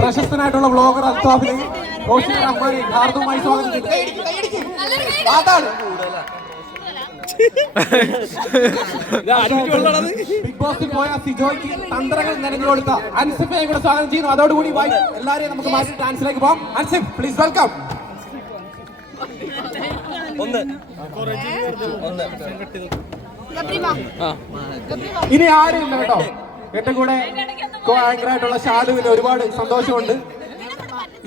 പ്രശസ്തനായിട്ടുള്ള blogger അൽത്താഫിനെ Roshan റഹ്മാനെ ഹാർദവുമായി സ്വാഗതം ചെയ്തു. ബിഗ് ബോസിൽ പോയ സിജോയ്ക്ക് തന്ത്രങ്ങൾ നിറഞ്ഞു കൊടുത്ത അൻസിഫിനെ കൂടെ സ്വാഗതം ചെയ്യുന്നു. അതോടുകൂടി എല്ലാവരെയും നമുക്ക് മാറ്റി ഡാൻസിലേക്ക് പോകാം. Ansif please welcome. ഇനി ആരും ഇല്ല കേട്ടോ. എന്റെ കൂടെ കോ ആങ്കർ ആയിട്ടുള്ള ഷാലുവിന് ഒരുപാട് സന്തോഷമുണ്ട്.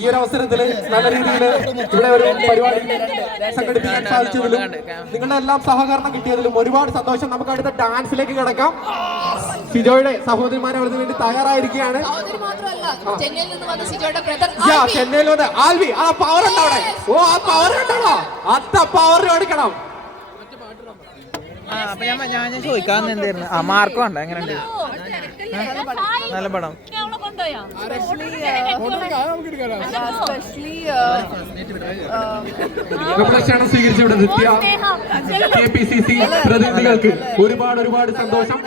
ഈ ഒരു അവസരത്തിൽ നല്ല രീതിയിൽ ഇവിടെ ഒരു പരിപാടി സംഘടിപ്പിക്കാൻ സാധിച്ചതിലും നിങ്ങളുടെ എല്ലാം സഹകരണം കിട്ടിയതിലും ഒരുപാട് സന്തോഷം. നമുക്ക് അടുത്ത ഡാൻസിലേക്ക് കിടക്കാം. സിജോയുടെ സഹോദരിമാരെ അവർക്ക് വേണ്ടി തയ്യാറായിരിക്കുകയാണ്. ചെന്നൈയിൽ വന്ന് ആൽവി ആ പവർ ഉണ്ടോ അവിടെ? ഓ ആ പവർ ഉണ്ടോ? അത്ത പവർ കൊടുക്കണം. അപ്പൊ ഞാൻ ചോദിക്കാൻ എന്തായിരുന്നു ആ മാർക്ക് വേണ്ട എങ്ങനെയുണ്ട്? നല്ല പടം. പ്രതിനിധികൾക്ക് ഒരുപാട് സന്തോഷം.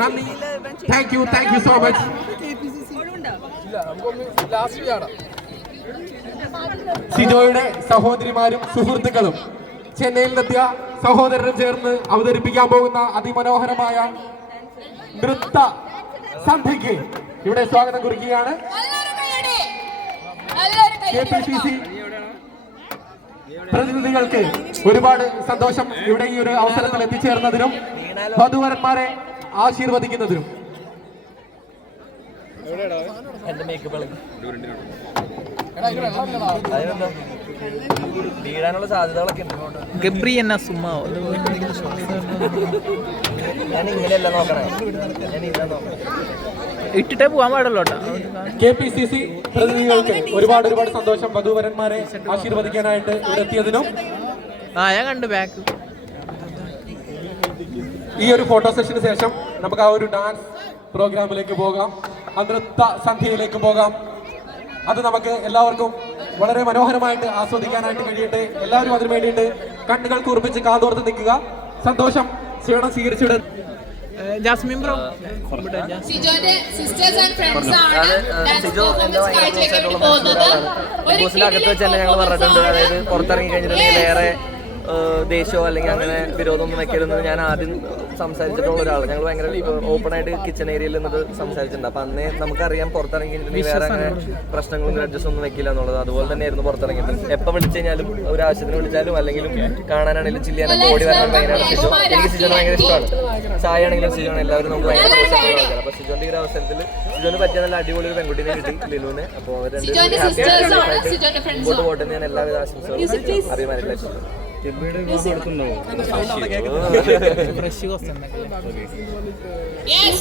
നന്ദി. Thank you so much. സിജോയുടെ സഹോദരിമാരും സുഹൃത്തുക്കളും ചെന്നൈയിൽ നിന്നെത്തിയ സഹോദരനും ചേർന്ന് അവതരിപ്പിക്കാൻ പോകുന്ന അതിമനോഹരമായ നൃത്ത സന്ധ്യയ്ക്ക് ഇവിടെ സ്വാഗതം കുറിക്കുകയാണ്. KPCC പ്രതിനിധികൾക്ക് ഒരുപാട് സന്തോഷം ഇവിടെ ഈ ഒരു അവസരത്തിൽ എത്തിച്ചേർന്നതിനും വധുവരന്മാരെ ആശീർവദിക്കുന്നതിനും. വീഴാനുള്ള സാധ്യതകളൊക്കെ ഉണ്ട്. ഗബ്രി എന്ന സുമ്മാ ഞാൻ ഇങ്ങനെയല്ല നോക്കണേ, ഞാൻ ഇതാ നോക്കണേ. ഇട്ടിട്ടേ പോകാൻ പാടുള്ളൂ. KPCC പ്രതിനിധികൾക്ക് ഒരുപാട് സന്തോഷം വധുവരന്മാരെ ആശീർവദിക്കാനായിട്ട് ഇവിടെ എത്തിയതിനും. ഞാൻ കണ്ടു ബാക്ക്. ഈ ഒരു ഫോട്ടോ സെഷന് ശേഷം നമുക്ക് ആ ഒരു ഡാൻസ് പ്രോഗ്രാമിലേക്ക് പോകാം, ആ നൃത്ത സന്ധ്യയിലേക്ക് പോകാം. അത് നമുക്ക് എല്ലാവർക്കും വളരെ മനോഹരമായിട്ട് ആസ്വദിക്കാനായിട്ട് കഴിയട്ടെ. എല്ലാവരും അതിനു വേണ്ടിയിട്ട് കണ്ണുകൾ കൂർപ്പിച്ച് കാതോർത്ത് നിൽക്കുക. സന്തോഷം ക്ഷീണം സ്വീകരിച്ചിട്ട് ജാസ്മിൻ ബ്രോ സിജോന്റെ സിസ്റ്റേഴ്സ് ആൻഡ് ഫ്രണ്ട്സ് ആണ് ഡാൻസ് പെർഫോമൻസ് കാഴ്ചവെക്കാൻ പോകുന്നത്. ബോസിനകത്ത് വെച്ച് തന്നെ ഞങ്ങൾ പറഞ്ഞിട്ടുണ്ട്, അതായത് പുറത്തിറങ്ങി കഴിഞ്ഞിട്ടുണ്ടെങ്കിൽ വേറെ ദേഷ്യമോ അല്ലെങ്കിൽ അങ്ങനെ വിരോധമൊന്നും വെക്കരുതെന്ന് ഞാൻ ആദ്യം സംസാരിച്ചിട്ടുള്ള ഒരാൾ. ഞങ്ങൾ ഭയങ്കര ഓപ്പൺ ആയിട്ട് കിച്ചൺ ഏരിയയിൽ നിന്നത് സംസാരിച്ചിട്ടുണ്ട്. അപ്പം അന്നേ നമുക്കറിയാം പുറത്തിറങ്ങി കഴിഞ്ഞിട്ടുണ്ടെങ്കിൽ വേറെ അങ്ങനെ പ്രശ്നങ്ങളും ഗ്രഡ്ജസ് ഒന്നും വെക്കില്ല എന്നുള്ളത്. അതുപോലെ തന്നെയായിരുന്നു പുറത്തിറങ്ങിയിട്ട്. എപ്പോൾ വിളിച്ചു കഴിഞ്ഞാലും ഒരു ആവശ്യത്തിന് വിളിച്ചാലും അല്ലെങ്കിലും കാണാനാണെങ്കിലും ചില്ലിയാനൊക്കെ ഓടി വരാൻ ഭയങ്കര സിജോ. എനിക്ക് സിജോനെ ഭയങ്കര ഇഷ്ടമാണ്. ചായ ആണെങ്കിലും സിജോനെ എല്ലാവരും നമുക്ക് ഭയങ്കര പ്രോത്സാഹനം. അപ്പോൾ സിജോന്റെ ഈ ഒരു അവസരത്തിൽ സിജോന് പറ്റിയ നല്ല അടിപൊളി ഒരു പെൺകുട്ടിനെ കിട്ടി, ലിലുവിനെ. അപ്പോൾ അവർ മുമ്പോട്ട് പോട്ടെ ഞാൻ എല്ലാവിധ ആശംസകളും അറിയുമാനായിട്ട്. Yes,